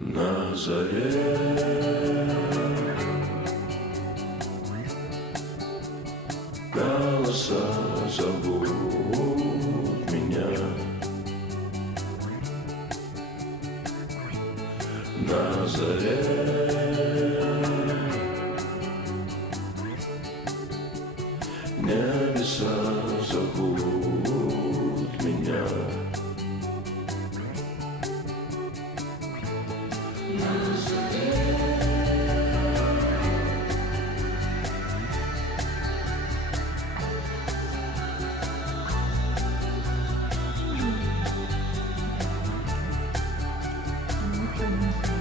На заре голоса зовут меня. На заре небеса зовут меня. Thank you.